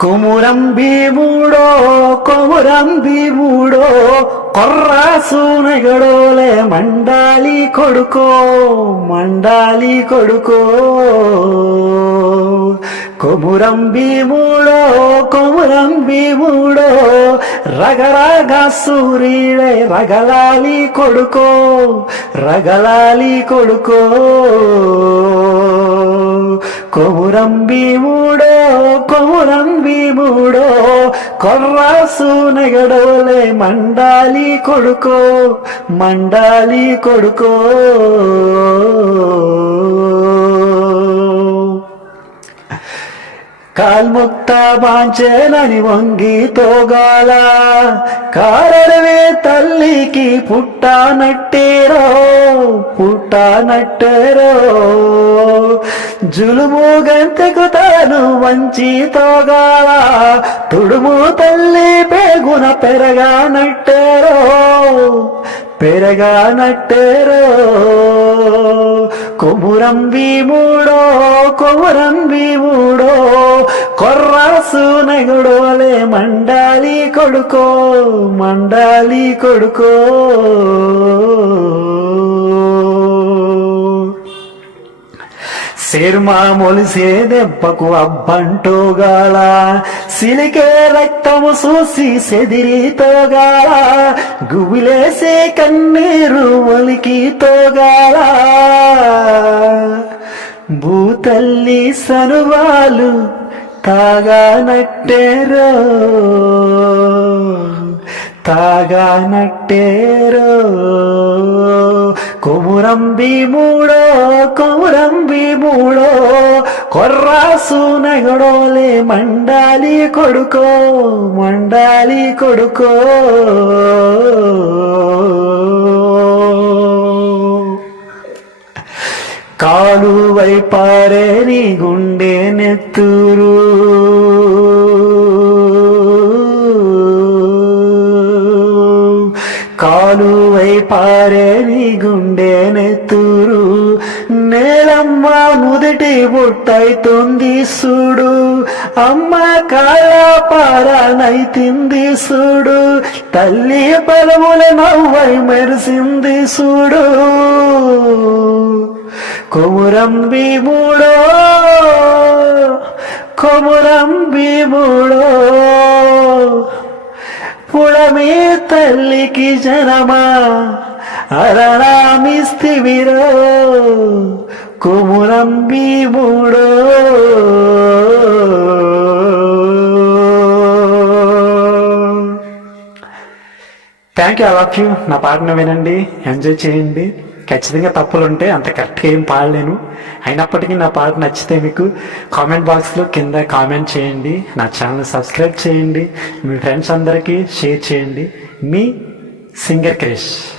కుమురం భీముడో కొమురం భీముడో కొర్రాసూనగడోలే మండాలి కొడుకో మండాలి కొడుకో. కొమురం భీముడో కొమురం భీముడో రగరగ సూర్యుడే రగలాలి కొడుకో రగలాలి కొడుకో. కొమురం భీముడో కొమురం భీముడో కొర్రాసు నెగడోలే మండాలి కొడుకో మండాలి కొడుకో. కాల్ముక్త బాంచేనని వంగి తోగాల. కారడవే తల్లికి పుట్ట నట్టేరో పుట్ట నట్టేరో. జులుము గంతకు తాను వంచి తుడుము తల్లి పేగున పెరగా నట్టేరో పెరగా నట్టేరో. కొమురం భీముడో కొమురం భీముడో కొర్రాసు నగుడోలే మండాలి కొడుకో మండాలి కొడుకో. శర్మా మొలిసే దెబ్బకు అబ్బంటోగాల సిలికే రక్తము చూసి సెదిరితోగాల గుబిలేసే కన్నీరు ఒలికి తోగాల భూతల్లి సనువాలు తాగా నట్టేరో తాగా నట్టేరో కొమురం భీముడో కొమురం భీముడో కొర్రాసు నగడోలే మండాలి కొడుకో మండాలి కొడుకో కాలు వైపారే కాలువై గుండె నీ గుండె నెత్తురు. నేలమ్మ నుదిటి బుట్టైతుంది చూడు. అమ్మ కాళ్ళ పారానైతింది చూడు. తల్లి పదముల నవ్వై మెరిసింది చూడు. కొమురం భీముడో కొమురం భీముడో పుడమి తల్లికి జనమా? అరణామిస్తివిరో కుమురం భీముడో. Thank you all of you నా పాటను వినండి ఎంజాయ్ చేయండి. ఖచ్చితంగా తప్పులు ఉంటాయి అంత కరెక్ట్గా ఏం పాడలేను. అయినప్పటికీ నా పాట నచ్చితే మీకు కామెంట్ బాక్స్లో కింద కామెంట్ చేయండి. నా ఛానల్ సబ్స్క్రైబ్ చేయండి. మీ ఫ్రెండ్స్ అందరికీ షేర్ చేయండి. మీ సింగర్ క్రిష్